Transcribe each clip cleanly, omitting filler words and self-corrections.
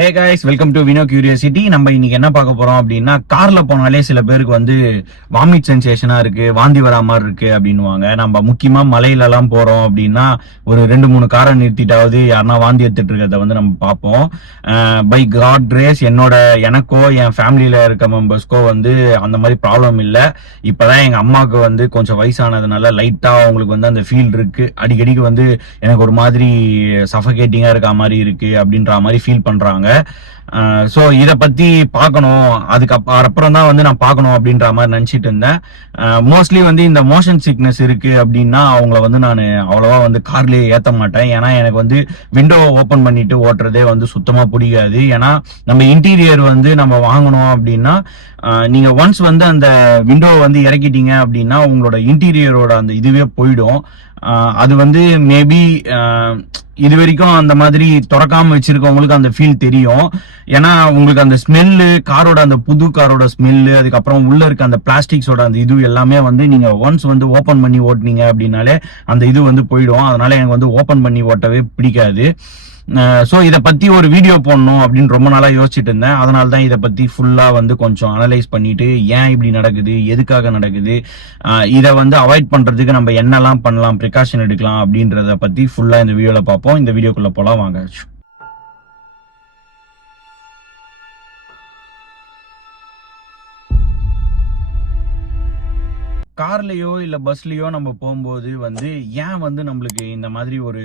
Hey guys, welcome to Vino curiosity. நம்ம இன்னைக்கு என்ன பார்க்க போறோம் அப்படின்னா, கார்ல போனாலே சில பேருக்கு வந்து வாமிட் சென்சேஷனா இருக்கு, வாந்தி வரா மாதிரி இருக்கு அப்படின்னுவாங்க. நம்ம முக்கியமா மலையில எல்லாம் போறோம் அப்படின்னா ஒரு 2-3 காரை நிறுத்திட்டாவது யாருன்னா வாந்தி எடுத்துட்டு இருக்கிறத வந்து நம்ம பார்ப்போம். பை காட் கிரேஸ் எனக்கோ என் ஃபேமிலியில இருக்க மெம்பர்ஸ்க்கோ வந்து அந்த மாதிரி ப்ராப்ளம் இல்லை. இப்பதான் எங்க அம்மாவுக்கு வந்து கொஞ்சம் வயசானதுனால லைட்டா அவங்களுக்கு வந்து அந்த ஃபீல் இருக்கு. அடிக்கடிக்கு வந்து எனக்கு ஒரு மாதிரி சஃபகேட்டிங்கா இருக்க மாதிரி இருக்கு அப்படின்ற மாதிரி ஃபீல் பண்றாங்க. ஸோ இதை பத்தி பார்க்கணும், அதுக்கப்புறம் தான் வந்து நான் பார்க்கணும் அப்படின்ற மாதிரி நினைச்சிட்டு இருந்தேன். மோஸ்ட்லி வந்து இந்த மோஷன் சிக்னஸ் இருக்கு அப்படின்னா அவங்கள வந்து நான் அவ்வளவா வந்து கார்லயே ஏற்ற மாட்டேன். ஏன்னா எனக்கு வந்து விண்டோவை ஓப்பன் பண்ணிட்டு ஓட்டுறதே வந்து சுத்தமா பிடிக்காது. ஏன்னா நம்ம இன்டீரியர் வந்து நம்ம வாங்கணும் அப்படின்னா நீங்க ஒன்ஸ் வந்து அந்த விண்டோவை வந்து இறக்கிட்டீங்க அப்படின்னா உங்களோட இன்டீரியரோட அந்த இதுவே போயிடும். அது வந்து மேபி இது வரைக்கும் அந்த மாதிரி திறக்காம வச்சிருக்கவங்களுக்கு அந்த ஃபீல் தெரியும். ஏன்னா உங்களுக்கு அந்த ஸ்மெல்லு, காரோட அந்த புது காரோட ஸ்மெல்லு, அதுக்கப்புறம் உள்ள இருக்க அந்த பிளாஸ்டிக்ஸோட அந்த இது எல்லாமே வந்து நீங்க ஒன்ஸ் வந்து ஓப்பன் பண்ணி ஓட்டுனீங்க அப்படின்னாலே அந்த இது வந்து போயிடும். அதனால எனக்கு வந்து ஓப்பன் பண்ணி ஓட்டவே பிடிக்காது. ஸோ இதை பத்தி ஒரு வீடியோ போடணும் அப்படின்னு ரொம்ப நாளா யோசிச்சுட்டு இருந்தேன். அதனால தான் இதை பத்தி ஃபுல்லா வந்து கொஞ்சம் அனலைஸ் பண்ணிட்டு ஏன் இப்படி நடக்குது, எதுக்காக நடக்குது, இதை வந்து அவாய்ட் பண்றதுக்கு நம்ம என்னெல்லாம் பண்ணலாம், ப்ரிகாஷன் எடுக்கலாம் அப்படின்றத பத்தி ஃபுல்லா இந்த வீடியோல பார்ப்போம். இந்த வீடியோக்குள்ள போலாம் வாங்க. கார்லயோ இல்ல பஸ்லயோ நம்ம போகும்போது வந்து ஏன் வந்து நம்மளுக்கு இந்த மாதிரி ஒரு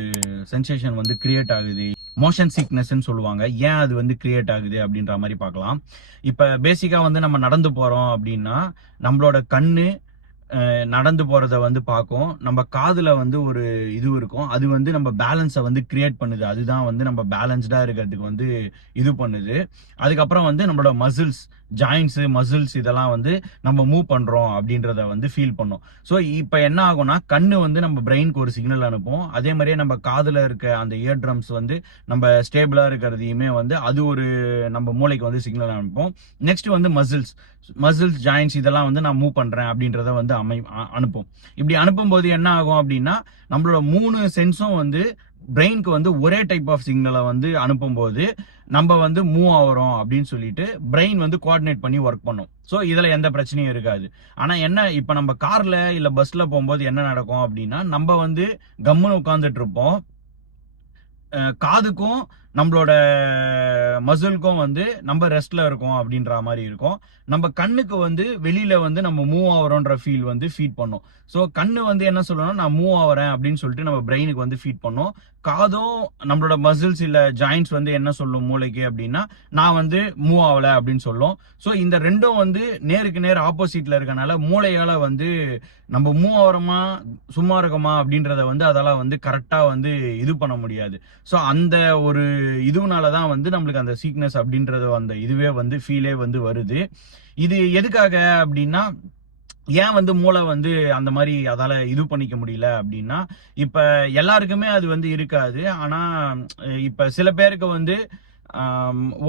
சென்சேஷன் வந்து கிரியேட் ஆகுது, மோஷன் சிக்னஸ்ன்னு சொல்லுவாங்க, ஏன் அது வந்து கிரியேட் ஆகுது அப்படின்ற மாதிரி பார்க்கலாம். இப்ப பேசிக்கா வந்து நம்ம நடந்து போறோம் அப்படின்னா நம்மளோட கண்ணு நடந்து போறத வந்து பார்க்கும். நம்ம காதுல வந்து ஒரு இது இருக்கும், அது வந்து நம்ம பேலன்ஸை வந்து கிரியேட் பண்ணுது. அதுதான் வந்து நம்ம பேலன்ஸ்டா இருக்கிறதுக்கு வந்து இது பண்ணுது. அதுக்கப்புறம் வந்து நம்மளோட மசில்ஸ், ஜாயின்ஸ், மசில்ஸ் இதெல்லாம் வந்து நம்ம மூவ் பண்றோம் அப்படின்றத வந்து ஃபீல் பண்ணும். ஸோ இப்போ என்ன ஆகும்னா கண்ணு வந்து நம்ம பிரெயினுக்கு ஒரு சிக்னல் அனுப்பும். அதே மாதிரியே நம்ம காதுல இருக்க அந்த இயர் ட்ரம்ஸ் வந்து நம்ம ஸ்டேபிளா இருக்கிறதையுமே வந்து அது ஒரு நம்ம மூளைக்கு வந்து சிக்னல் அனுப்பும். நெக்ஸ்ட் வந்து மசில்ஸ், ஜாயின்ஸ் இதெல்லாம் வந்து நான் மூவ் பண்றேன் அப்படின்றத வந்து அனுப்பும். இப்படி அனுப்பும்போது என்ன ஆகும் அப்படின்னா நம்மளோட 3 சென்ஸும் வந்து பிரெயினுக்கு வந்து ஒரே டைப் ஆஃப் சிக்னலை வந்து அனுப்பும்போது நம்ம வந்து மூவ் ஆகிறோம் அப்படின்னு சொல்லிட்டு பிரெயின் வந்து கோஆர்டினேட் பண்ணி ஒர்க் பண்ணும். ஸோ இதுல எந்த பிரச்சனையும் இருக்காது. ஆனா என்ன, இப்ப நம்ம கார்ல இல்ல பஸ்ல போகும்போது என்ன நடக்கும் அப்படின்னா நம்ம வந்து கம்முன்னு உட்கார்ந்துட்டு இருப்போம். காதுக்கும் நம்மளோட மசிலுக்கும் வந்து நம்ம ரெஸ்ட்ல இருக்கோம் அப்படின்ற மாதிரி இருக்கும். நம்ம கண்ணுக்கு வந்து வெளியில வந்து நம்ம மூவ் ஆகிறோன்ற ஃபீல் வந்து ஃபீட் பண்ணும். ஸோ கண்ணு வந்து என்ன சொல்லணும், நான் மூவ் ஆகிறேன் அப்படின்னு சொல்லிட்டு நம்ம பிரெயினுக்கு வந்து ஃபீட் பண்ணும். காதும் நம்மளோட மசில்ஸ் இல்ல ஜாயின்ஸ் வந்து என்ன சொல்லும் மூளைக்கு அப்படின்னா நான் வந்து மூவ் ஆகல அப்படின்னு சொல்லும். ஸோ இந்த ரெண்டும் வந்து நேருக்கு நேர் ஆப்போசிட்ல இருக்கனால மூளையால வந்து நம்ம மூவ் ஆகிறோமா சும்மா இருக்கோமா அப்படின்றத வந்து அதெல்லாம் வந்து கரெக்டா வந்து இது பண்ண முடியாது. ஸோ அந்த ஒரு இதுனாலதான் வந்து நம்மளுக்கு அந்த சீக்னஸ் அப்படின்றது அந்த இதுவே வந்து ஃபீலே வந்து வருது. இது எதுக்காக அப்படின்னா ஏன் வந்து மூளை வந்து அந்த மாதிரி அதால இது பண்ணிக்க முடியல அப்படின்னா இப்ப எல்லாருக்குமே அது வந்து இருக்காது. ஆனா இப்ப சில பேருக்கு வந்து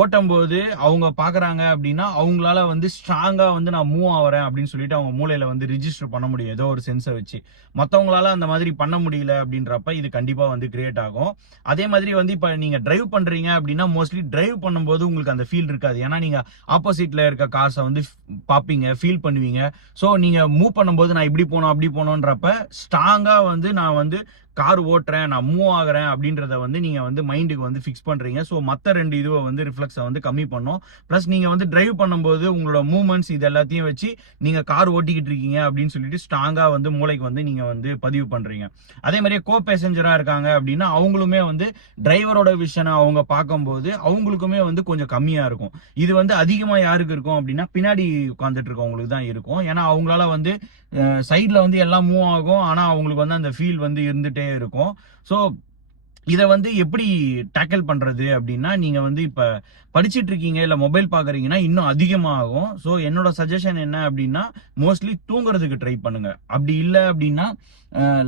ஓட்டும் போது அவங்க பாக்குறாங்க அப்படின்னா அவங்களால வந்து ஸ்ட்ராங்கா வந்து நான் மூவ் ஆகிறேன் அப்படின்னு சொல்லிட்டு அவங்க மூளையில வந்து ரிஜிஸ்டர் பண்ண முடியும் ஏதோ ஒரு சென்ஸை வச்சு. மற்றவங்களால அந்த மாதிரி பண்ண முடியல அப்படின்றப்ப இது கண்டிப்பா வந்து கிரியேட் ஆகும். அதே மாதிரி வந்து இப்ப நீங்க டிரைவ் பண்றீங்க அப்படின்னா மோஸ்ட்லி டிரைவ் பண்ணும்போது உங்களுக்கு அந்த ஃபீல் இருக்காது. ஏன்னா நீங்க ஆப்போசிட்ல இருக்க கார்ஸை வந்து பாப்பீங்க, ஃபீல் பண்ணுவீங்க. ஸோ நீங்க மூவ் பண்ணும்போது நான் இப்படி போனோம் அப்படி போனோன்றப்ப ஸ்ட்ராங்கா வந்து நான் வந்து கார் ஓட்டுறேன், நான் மூவ் ஆகுறேன் அப்படின்றத வந்து நீங்க வந்து மைண்டுக்கு வந்து ஃபிக்ஸ் பண்றீங்க. ஸோ மற்ற 2 இதுவை வந்து ரிஃப்ளெக்ஸை வந்து கம்மி பண்ணும். பிளஸ் நீங்க வந்து டிரைவ் பண்ணும்போது உங்களோட மூவ்மெண்ட்ஸ் இது எல்லாத்தையும் வச்சு நீங்க கார் ஓட்டிக்கிட்டு இருக்கீங்க அப்படின்னு சொல்லிட்டு ஸ்ட்ராங்கா வந்து மூளைக்கு வந்து நீங்க வந்து பதிவு பண்றீங்க. அதே மாதிரியே கோ பேசஞ்சரா இருக்காங்க அப்படின்னா அவங்களுமே வந்து டிரைவரோட விஷனை அவங்க பார்க்கும்போது அவங்களுக்குமே வந்து கொஞ்சம் கம்மியா இருக்கும். இது வந்து அதிகமா யாருக்கு இருக்கும் அப்படின்னா பின்னாடி உட்கார்ந்துட்டு இருக்கவங்களுக்கு தான் இருக்கும். ஏன்னா அவங்களால வந்து சைட்ல வந்து எல்லாம் மூவ் ஆகும், ஆனா அவங்களுக்கு வந்து அந்த ஃபீல் வந்து இருந்துட்டே இருக்கும். ஸோ இதை வந்து எப்படி டேக்கிள் பண்றது அப்படின்னா நீங்க வந்து இப்ப படிச்சுட்டு இருக்கீங்க இல்ல மொபைல் பாக்குறீங்கன்னா இன்னும் அதிகமாகும். ஸோ என்னோட சஜஷன் என்ன அப்படின்னா மோஸ்ட்லி தூங்குறதுக்கு ட்ரை பண்ணுங்க. அப்படி இல்லை அப்படின்னா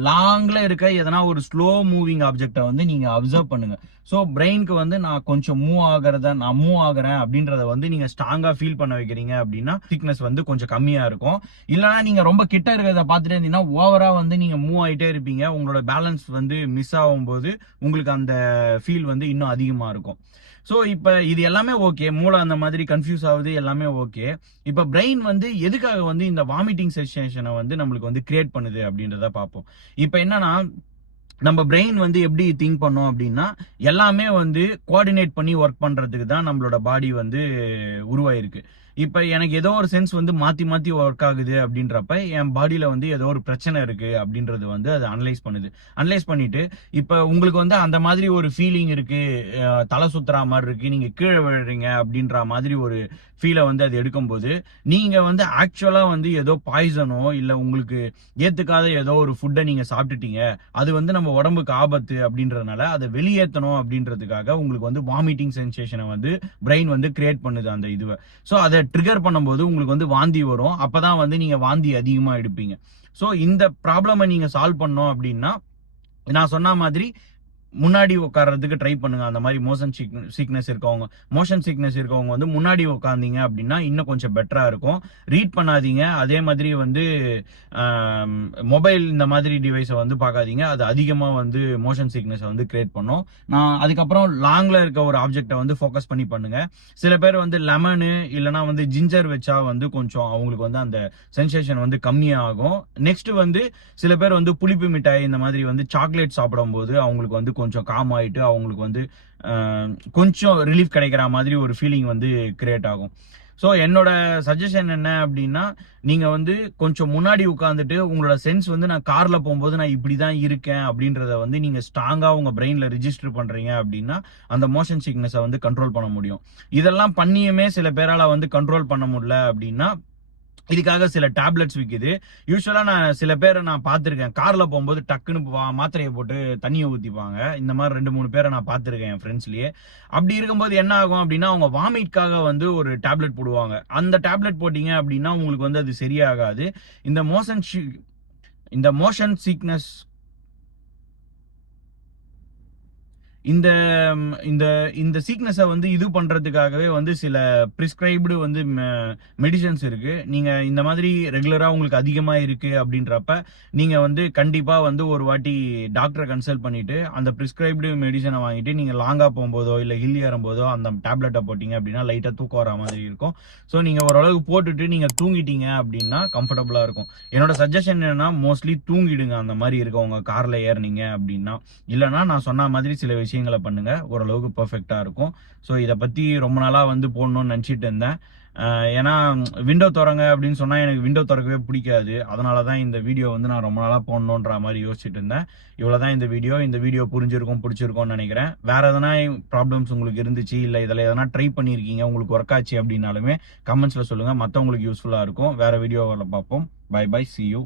லாங்ல இருக்க எதனா ஒரு ஸ்லோ மூவிங் ஆப்ஜெக்டை வந்து நீங்க அப்சர்வ் பண்ணுங்க. ஸோ பிரெயினுக்கு வந்து நான் கொஞ்சம் மூவ் ஆகுறேன் அப்படின்றத வந்து நீங்க ஸ்ட்ராங்கா ஃபீல் பண்ண வைக்கிறீங்க அப்படின்னா திக்னஸ் வந்து கொஞ்சம் கம்மியா இருக்கும். இல்லைன்னா நீங்க ரொம்ப கிட்ட இருக்கிறத பார்த்துட்டே இருந்தீங்கன்னா ஓவரா வந்து நீங்க மூவ் ஆகிட்டே இருப்பீங்க. உங்களோட பேலன்ஸ் வந்து மிஸ் ஆகும் போது உங்களுக்கு அந்த ஃபீல் வந்து இன்னும் அதிகமா இருக்கும். ஸோ இப்போ இது எல்லாமே ஓகே, மூளை அந்த மாதிரி கன்ஃபியூஸ் ஆகுது, எல்லாமே ஓகே. இப்போ பிரெயின் வந்து எதுக்காக வந்து இந்த வாமிட்டிங் சென்சேஷனை வந்து நம்மளுக்கு வந்து கிரியேட் பண்ணுது அப்படின்றத பார்ப்போம். இப்போ என்னன்னா, நம்ம பிரெயின் வந்து எப்படி திங்க் பண்ணோம் அப்படின்னா, எல்லாமே வந்து கோஆர்டினேட் பண்ணி ஒர்க் பண்றதுக்கு தான் நம்மளோட பாடி வந்து உருவாயிருக்கு. இப்ப எனக்கு ஏதோ ஒரு சென்ஸ் வந்து மாத்தி மாத்தி ஒர்க் ஆகுது அப்படின்றப்ப என் பாடியில வந்து ஏதோ ஒரு பிரச்சனை இருக்கு அப்படின்றது வந்து அது அனலைஸ் பண்ணுது. அனலைஸ் பண்ணிட்டு இப்ப உங்களுக்கு வந்து அந்த மாதிரி ஒரு ஃபீலிங் இருக்கு, தலை சுத்துற மாதிரி இருக்கு, நீங்க கீழே விழுறீங்க அப்படின்ற மாதிரி ஒரு ஃபீலை வந்து அது எடுக்கும்போது, நீங்க வந்து ஆக்சுவலா வந்து ஏதோ பாய்சனோ இல்ல உங்களுக்கு ஏத்துக்காத ஏதோ ஒரு ஃபுட்டை நீங்க சாப்பிட்டுட்டீங்க, அது வந்து நம்ம உடம்புக்கு ஆபத்து அப்படின்றதுனால அதை வெளியேற்றணும் அப்படின்றதுக்காக உங்களுக்கு வந்து வாமிட்டிங் சென்சேஷனை வந்து பிரெயின் வந்து கிரியேட் பண்ணுது அந்த இதுவை. ஸோ அதை ட்ரிகர் பண்ணும்போது உங்களுக்கு வந்து வாந்தி வரும். அப்பதான் வந்து நீங்க வாந்தி அதிகமா எடுப்பீங்க. ஸோ இந்த ப்ராப்ளமை நீங்க சால்வ் பண்ணோம் அப்படின்னா, நான் சொன்ன மாதிரி முன்னாடி உட்கார்றதுக்கு ட்ரை பண்ணுங்க. அந்த மாதிரி சிக்னஸ் இருக்கவங்க வந்து முன்னாடி உட்காந்தீங்க அப்படின்னா இன்னும் கொஞ்சம் பெட்டரா இருக்கும். ரீட் பண்ணாதீங்க. அதே மாதிரி வந்து மொபைல் இந்த மாதிரி டிவைஸை வந்து பார்க்காதீங்க. அது அதிகமா வந்து மோஷன் சிக்னஸை வந்து கிரியேட் பண்ணும். நான் அதுக்கப்புறம் லாங்ல இருக்க ஒரு ஆப்ஜெக்டை வந்து ஃபோக்கஸ் பண்ணி பண்ணுங்க. சில பேர் வந்து லெமனு இல்லைன்னா வந்து ஜிஞ்சர் வச்சா வந்து கொஞ்சம் அவங்களுக்கு வந்து அந்த சென்சேஷன் வந்து கம்மியாகும். நெக்ஸ்ட் வந்து சில பேர் வந்து புளிப்பு மிட்டாய் இந்த மாதிரி வந்து சாக்லேட் சாப்பிடும்போது அவங்களுக்கு வந்து கொஞ்சம் காம் ஆயிட்டு அவங்களுக்கு வந்து கொஞ்சம் ரிலீஃப் கிடைக்கிற மாதிரி ஒரு ஃபீலிங் வந்து கிரியேட் ஆகும். ஸோ என்னோட சஜஷன் என்ன அப்படின்னா, நீங்க வந்து கொஞ்சம் முன்னாடி உட்காந்துட்டு உங்களோட சென்ஸ் வந்து நான் கார்ல போகும்போது நான் இப்படிதான் இருக்கேன் அப்படின்றத வந்து நீங்க ஸ்ட்ராங்கா உங்க பிரெயின்ல ரிஜிஸ்டர் பண்றீங்க அப்படின்னா அந்த மோஷன் சிக்னஸை வந்து கண்ட்ரோல் பண்ண முடியும். இதெல்லாம் பண்ணியுமே சில பேரால வந்து கண்ட்ரோல் பண்ண முடியல அப்படின்னா இதுக்காக சில டேப்லெட்ஸ் விற்குது. யூஸ்வலா நான் சில பேரை நான் பார்த்திருக்கேன். கார்ல போகும்போது டக்குன்னு மாத்திரையை போட்டு தண்ணியை ஊத்திப்பாங்க. இந்த மாதிரி 2-3 பேரை நான் பார்த்திருக்கேன் என் ஃப்ரெண்ட்ஸ்லயே. அப்படி இருக்கும்போது என்ன ஆகும் அப்படின்னா, அவங்க வாமிட்காக வந்து ஒரு டேப்லெட் போடுவாங்க. அந்த டேப்லெட் போட்டீங்க அப்படின்னா உங்களுக்கு வந்து அது சரியாகாது. இந்த மோஷன் சிக்னஸ் இந்த இந்த இந்த சீக்னஸை வந்து இது பண்றதுக்காகவே வந்து சில பிரிஸ்கிரைப்டு வந்து மெடிசன்ஸ் இருக்கு. நீங்க இந்த மாதிரி ரெகுலரா உங்களுக்கு அதிகமா இருக்கு அப்படின்றப்ப நீங்க வந்து கண்டிப்பா வந்து ஒரு வாட்டி டாக்டரை கன்சல்ட் பண்ணிட்டு அந்த பிரிஸ்கிரைப்டு மெடிசனை வாங்கிட்டு நீங்க லாங்கா போகும்போதோ இல்ல ஹில் ஏறும்போதோ அந்த டேப்லெட்டை போட்டீங்க அப்படின்னா லைட்டா தூக்கம் வர மாதிரி இருக்கும். ஸோ நீங்க ஓரளவுக்கு போட்டுட்டு நீங்க தூங்கிட்டீங்க அப்படின்னா கம்ஃபர்டபுளா இருக்கும். என்னோட சஜஷன் என்னன்னா, மோஸ்ட்லி தூங்கிடுங்க அந்த மாதிரி இருக்கவங்க கார்ல ஏறினீங்க அப்படின்னா. இல்லைன்னா நான் சொன்ன மாதிரி சில விஷயங்களை பண்ணுங்க, ஓரளவுக்கு பெர்ஃபெக்டா இருக்கும். ஸோ இதை பத்தி ரொம்ப நாளா வந்து போடணும்னு நினைச்சிட்டு இருந்தேன். ஏன்னா விண்டோ திறங்க அப்படின்னு சொன்னா எனக்கு விண்டோ திறக்கவே பிடிக்காது. அதனாலதான் இந்த வீடியோ வந்து நான் ரொம்ப நாளா போடணுன்ற மாதிரி யோசிச்சுட்டு இருந்தேன். இவ்வளவுதான் இந்த வீடியோ பிடிச்சிருக்கும்னு நினைக்கிறேன். வேற எதனா ப்ராப்ளம்ஸ் உங்களுக்கு இருந்துச்சு இல்ல இதுல எதனா ட்ரை பண்ணிருக்கீங்க உங்களுக்கு ஒர்க் ஆச்சு அப்படின்னாலுமே கமெண்ட்ஸ்ல சொல்லுங்க. மத்தவங்களுக்கு யூஸ்ஃபுல்லா இருக்கும். வேற வீடியோவில் பார்ப்போம். Bye bye, see you.